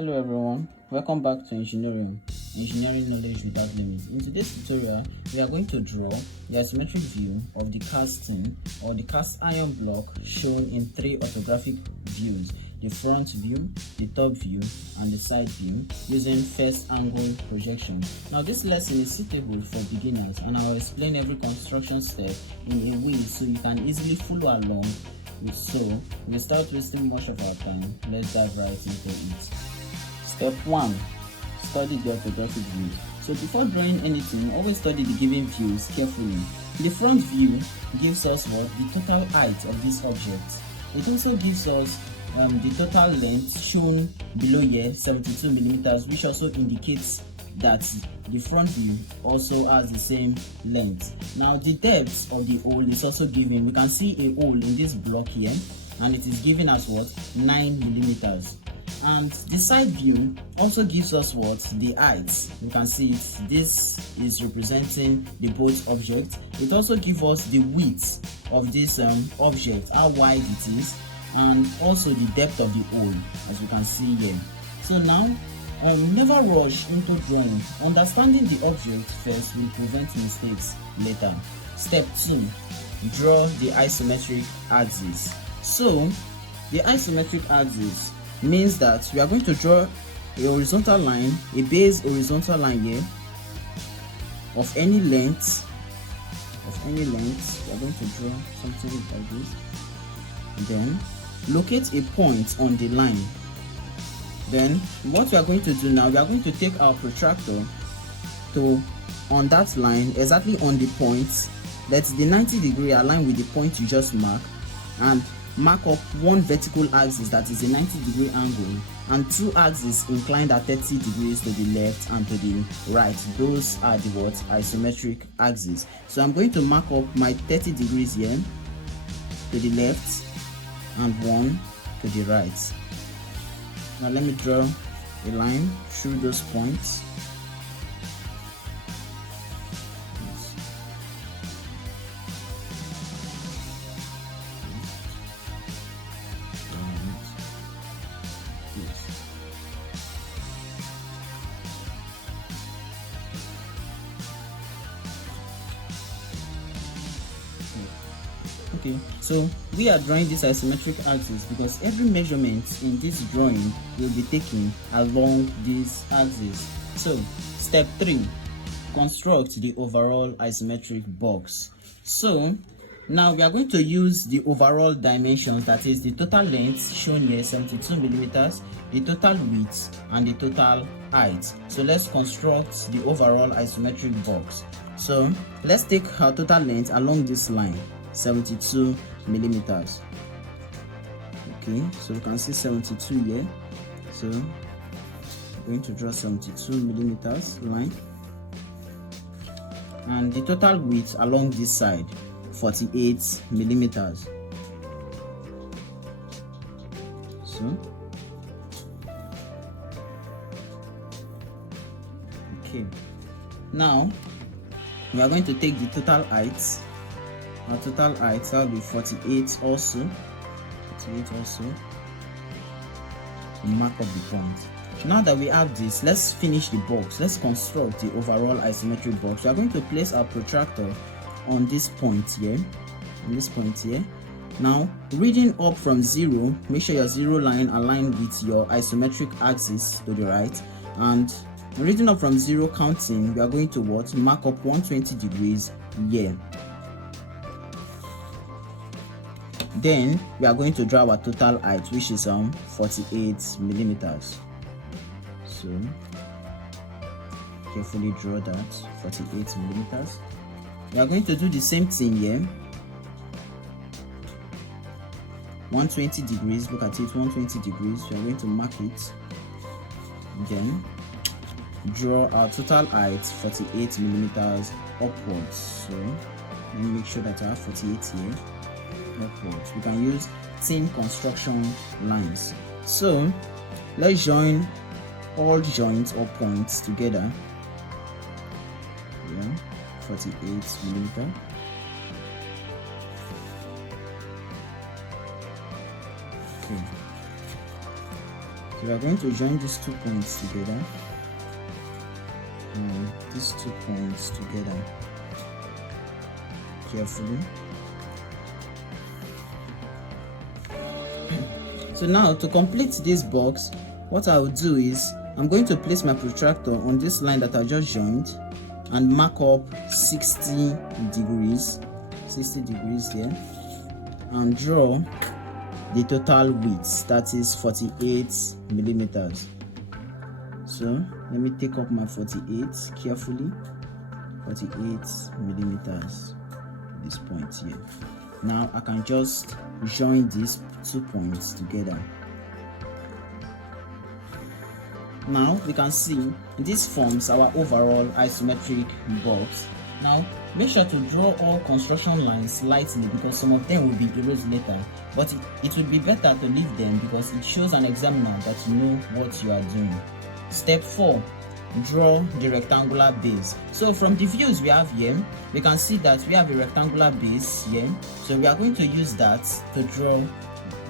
Hello everyone, welcome back to Enginorium, Engineering Knowledge Without Limits. In today's tutorial, we are going to draw the isometric view of the casting or the cast iron block shown in three orthographic views: the front view, the top view, and the side view, using first angle projection. Now this lesson is suitable for beginners, and I'll explain every construction step in a way so you can easily follow along. So, without wasting much of our time, let's dive right into it. Step 1. Study the orthographic views. So before drawing anything, always study the given views carefully. The front view gives us the total height of this object. It also gives us the total length shown below here, 72 millimeters, which also indicates that the front view also has the same length. Now the depth of the hole is also given. We can see a hole in this block here, and it is given as 9 millimeters. And the side view also gives us the height. You can see it. This is representing the both objects. It also gives us the width of this object, how wide it is, and also the depth of the hole, as you can see here. So now, never rush into drawing. Understanding the object first will prevent mistakes later. Step 2. Draw the isometric axis. So, the isometric axis means that we are going to draw a horizontal line, a base horizontal line here of any length. We are going to draw something like this. Then locate a point on the line. Then what we are going to do now, we are going to take our protractor to on that line, exactly on the point. Let's the 90-degree align with the point you just mark, and mark up one vertical axis that is a 90-degree angle, and two axes inclined at 30 degrees to the left and to the right. Those are the isometric axes. So I'm going to mark up my 30 degrees here to the left and one to the right. Now let me draw a line through those points. Okay, so we are drawing this isometric axis because every measurement in this drawing will be taken along this axis. So step 3, construct the overall isometric box. So now we are going to use the overall dimensions, that is the total length shown here, 72 millimeters, the total width, and the total height. So let's construct the overall isometric box. So let's take our total length along this line, 72 millimeters. Okay, so you can see 72 here. So I'm going to draw 72 millimeters line, and the total width along this side, 48 millimeters. So okay, now we are going to take the total height. Our total height will be 48 also. 48 also. Mark up the point. Now that we have this, let's finish the box. Let's construct the overall isometric box. We are going to place our protractor on this point here. On this point here. Now, reading up from 0, make sure your 0 line aligned with your isometric axis to the right. And reading up from 0, counting, we are going to mark up 120 degrees here. Then we are going to draw our total height, which is 48 millimeters. So carefully draw that 48 millimeters. We are going to do the same thing here. 120 degrees. Look at it, 120 degrees. We are going to mark it. Then draw our total height, 48 millimeters upwards. So let me make sure that I have 48 here. Upwards. We can use thin construction lines. So let's join all joints or points together. Yeah, 48 millimeter. Okay. So we are going to join these 2 points together. These 2 points together carefully. So now to complete this box, what I will do is I'm going to place my protractor on this line that I just joined and mark up 60 degrees there, and draw the total width, that is 48 millimeters. So let me take up my 48 carefully, 48 millimeters, this point here. Now I can just join these 2 points together. Now we can see this forms our overall isometric box. Now make sure to draw all construction lines lightly because some of them will be erased later, but it would be better to leave them because it shows an examiner that you know what you are doing. Step 4, draw the rectangular base. So from the views we have here, we can see that we have a rectangular base here, so we are going to use that to draw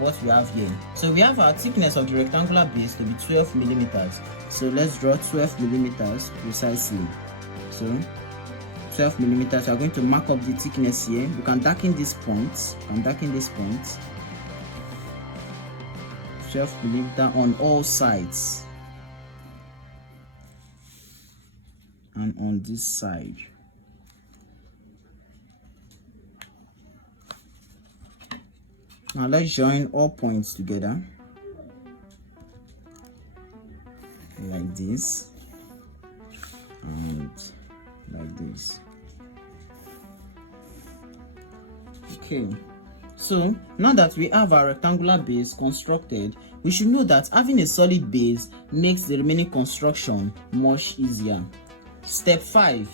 what we have here. So we have our thickness of the rectangular base to be 12 millimeters. So let's draw 12 millimeters precisely. So 12 millimeters, we are going to mark up the thickness here. We can darken these points, 12 millimeter on all sides and on this side. Now let's join all points together like this and like this. Okay, so now that we have our rectangular base constructed, we should know that having a solid base makes the remaining construction much easier. Step 5,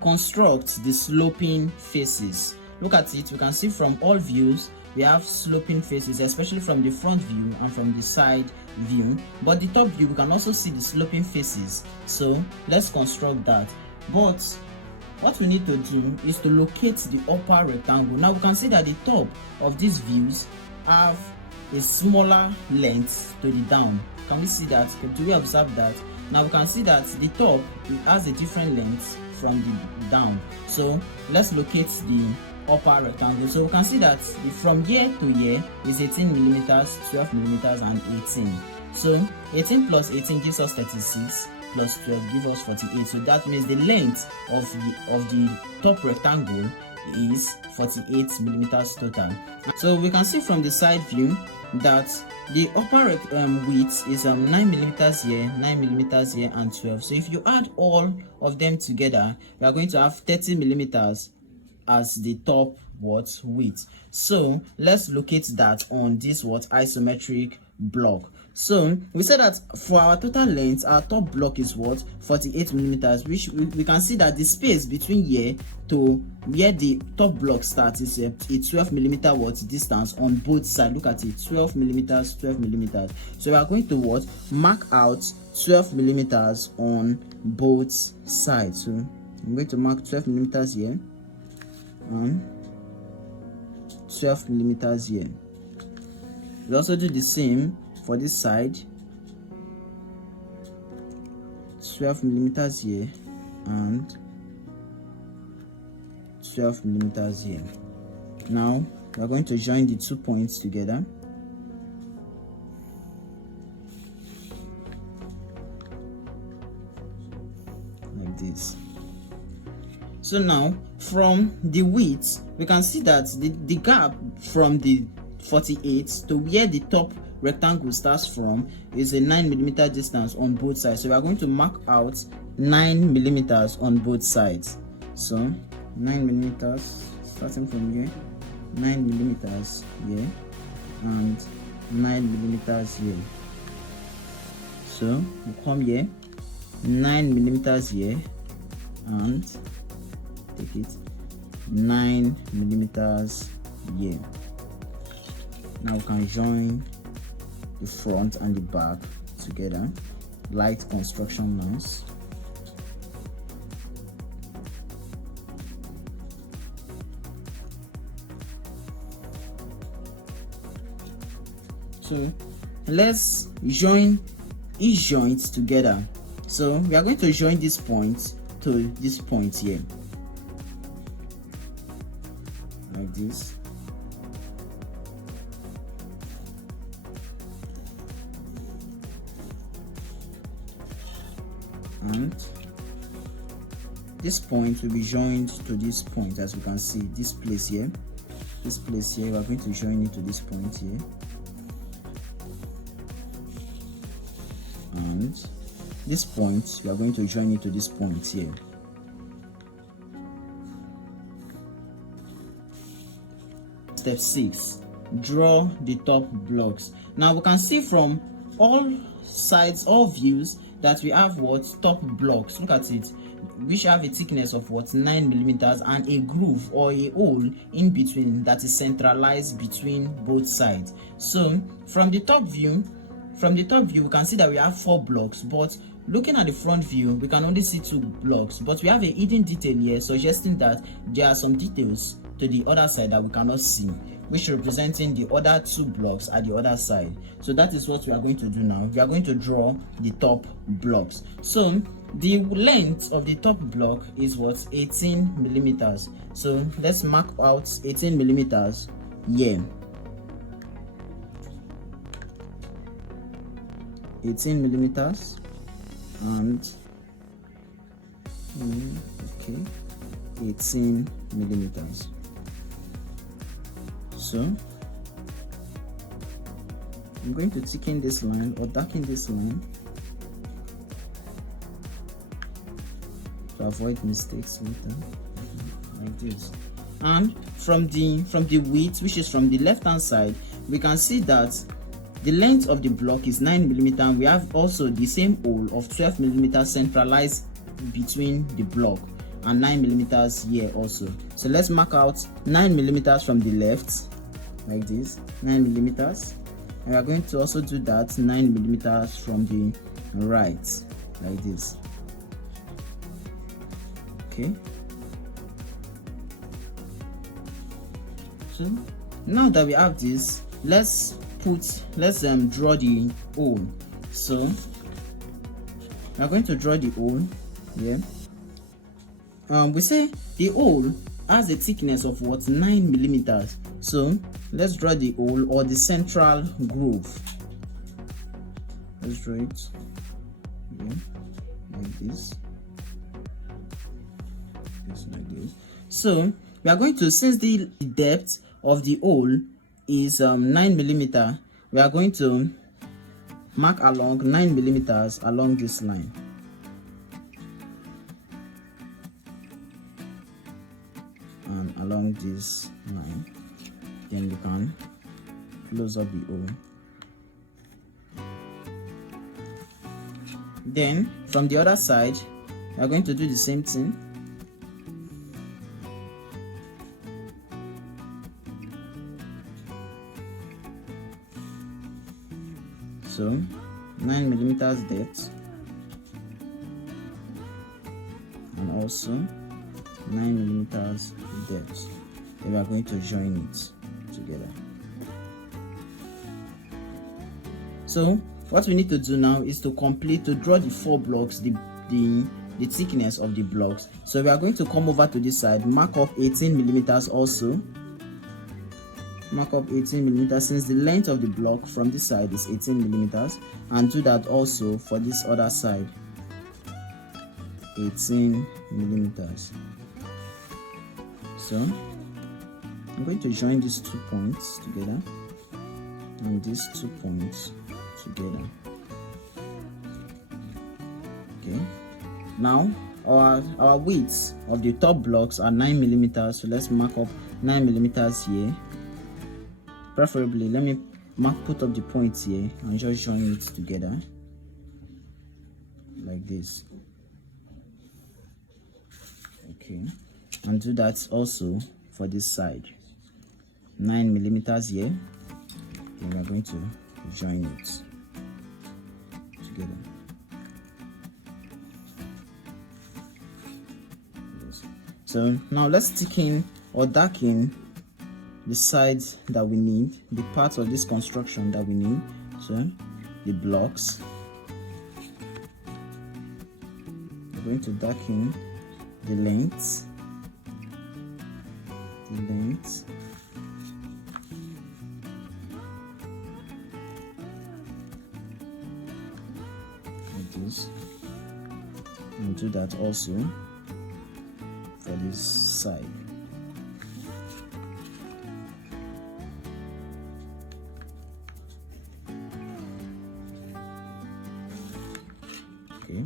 construct the sloping faces. Look at it, we can see from all views we have sloping faces, especially from the front view and from the side view, but the top view we can also see the sloping faces. So let's construct that. But what we need to do is to locate the upper rectangle. Now we can see that the top of these views have a smaller length to the down. Can we see that? Do we observe that? Now we can see that the top, it has a different length from the down. So let's locate the upper rectangle. So we can see that from here to here is 18 millimeters, 12 millimeters, and 18. So 18 plus 18 gives us 36, plus 12 gives us 48. So that means the length of the top rectangle is 48 millimeters total. So we can see from the side view that the upper width is 9 millimeters here, 9 millimeters here, and 12. So if you add all of them together, we are going to have 30 millimeters as the top width. So let's locate that on this isometric block. So we said that for our total length, our top block is 48 millimeters, which we can see that the space between here to where the top block starts is a 12 millimeter distance on both sides. Look at it, 12 millimeters, 12 millimeters. So we are going to mark out 12 millimeters on both sides. So I'm going to mark 12 millimeters here and 12 millimeters here. We also do the same for this side, 12 millimeters here and 12 millimeters here. Now we are going to join the 2 points together like this. So now from the width, we can see that the gap from the 48 to where the top rectangle starts from is a 9 millimeter distance on both sides. So we are going to mark out 9 millimeters on both sides. So 9 millimeters starting from here, 9 millimeters here and 9 millimeters here. So we come here, 9 millimeters here and take it 9 millimeters here. Now we can join the front and the back together, light construction lines. So let's join each joint together. So we are going to join this point to this point here, like this. And this point will be joined to this point, as we can see, this place here, we are going to join it to this point here, and this point we are going to join it to this point here. Step 6, draw the top blocks. Now we can see from all sides, all views, that we have what top blocks. Look at it, which have a thickness of what 9 millimeters and a groove or a hole in between that is centralized between both sides. So from the top view, we can see that we have 4 blocks, but looking at the front view, we can only see 2 blocks. But we have a hidden detail here suggesting that there are some details to the other side that we cannot see, which representing the other 2 blocks at the other side. So that is what we are going to do now. We are going to draw the top blocks. So the length of the top block is what 18 millimeters. So let's mark out 18 millimeters here. 18 millimeters and 18 millimeters. So I'm going to thicken this line or darken this line to avoid mistakes later, like this. And from the width, which is from the left hand side, we can see that the length of the block is 9 millimeters, and we have also the same hole of 12 millimeters centralized between the block, and 9 millimeters here also. So let's mark out 9 millimeters from the left, like this, 9 millimeters, and we are going to also do that 9 millimeters from the right, like this. Okay, so now that we have this, let's draw the hole. So we are going to draw the hole here. We say the hole has a thickness of what 9 millimeters. So let's draw the hole or the central groove. Let's draw it here, like this. Just like this. So we are going to, since the depth of the hole is 9 millimeter, we are going to mark along 9 millimeters along this line. And along this line, then we can close up the hole. Then from the other side, we are going to do the same thing. So 9 millimeters depth, and also 9 millimeters depth. Then we are going to join it together. So what we need to do now is to draw the 4 blocks, the thickness of the blocks. So we are going to come over to this side, mark up 18 millimeters also. Mark up 18 millimeters, since the length of the block from this side is 18 millimeters, and do that also for this other side, 18 millimeters. So I'm going to join these 2 points together and these 2 points together. Okay, now our widths of the top blocks are 9 millimeters, so let's mark up 9 millimeters here. Preferably, let me put up the points here and just join it together like this. Okay, and do that also for this side, 9 millimeters here. Then we are going to join it together. Yes. So now let's thicken or darken the sides that we need, the parts of this construction that we need So the blocks, we're going to darken the length, like this, and do that also for this side. Okay.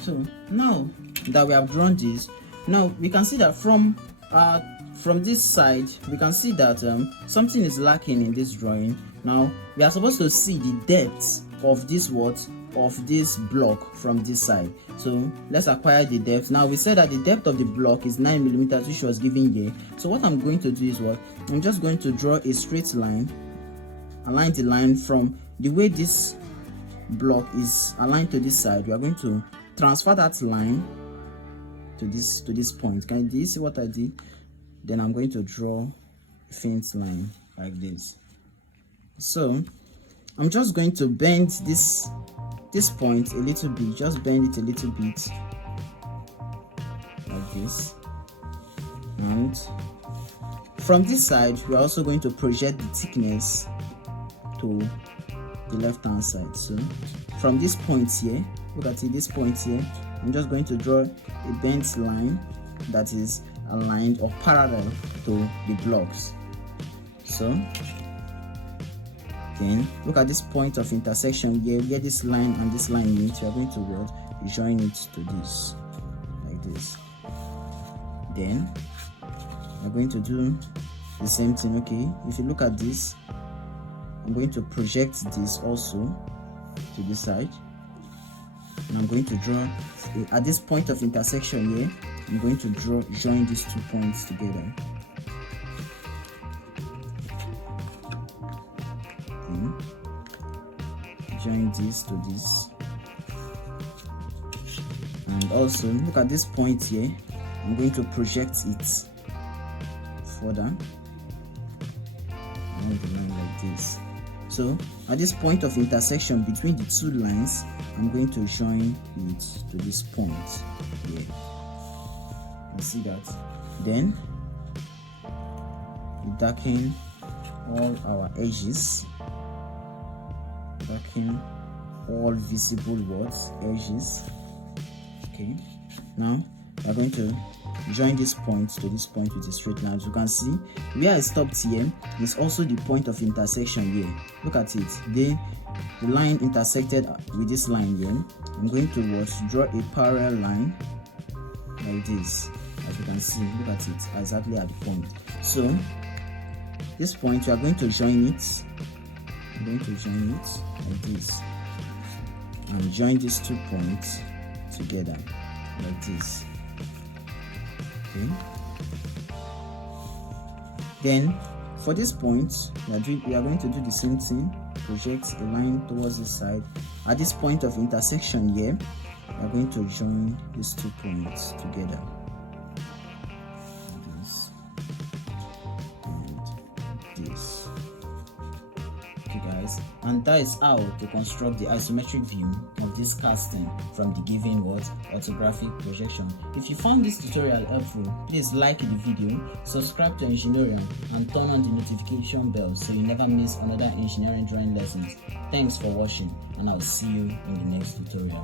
So now that we have drawn this, now we can see that from this side we can see that something is lacking in this drawing. Now we are supposed to see the depth of this block from this side. So let's acquire the depth. Now we said that the depth of the block is 9 millimeters, which was given here. So what I'm going to do is what I'm just going to draw a straight line, align the line from the way this block is aligned to this side. We are going to transfer that line to this point. Do you see what I did? Then I'm going to draw a faint line like this. So I'm just going to bend this point a little bit, just bend it a little bit like this. And from this side we're also going to project the thickness to the left hand side. So from this point here, look at it, this point here, I'm just going to draw a bent line that is aligned or parallel to the blocks. So then look at this point of intersection here, where this line and this line meet. You are going to join it to this like this. Then we're going to do the same thing. Okay, if you look at this, I'm going to project this also to this side, and I'm going to draw at this point of intersection here. I'm going to join these 2 points together. Join this to this, and also look at this point here. I'm going to project it further along the line like this. So at this point of intersection between the 2 lines, I'm going to join it to this point here. You see that? Then we darken all our edges, darken all visible edges. Okay, now we're going to join this point to this point with a straight line. As you can see, where I stopped here is also the point of intersection here. Look at it. The line intersected with this line here. I'm going to draw a parallel line like this. As you can see, look at it, exactly at the point. So this point, we are going to join it. I'm going to join it like this, and join these 2 points together like this. Okay. Then for this point, we are going to do the same thing. Project a line towards this side. At this point of intersection here, we are going to join these 2 points together. This and this. Okay guys, and that is how to construct the isometric view of this casting from the given orthographic projection. If you found this tutorial helpful, please like the video, subscribe to Enginorium, and turn on the notification bell so you never miss another engineering drawing lessons. Thanks for watching, and I'll see you in the next tutorial.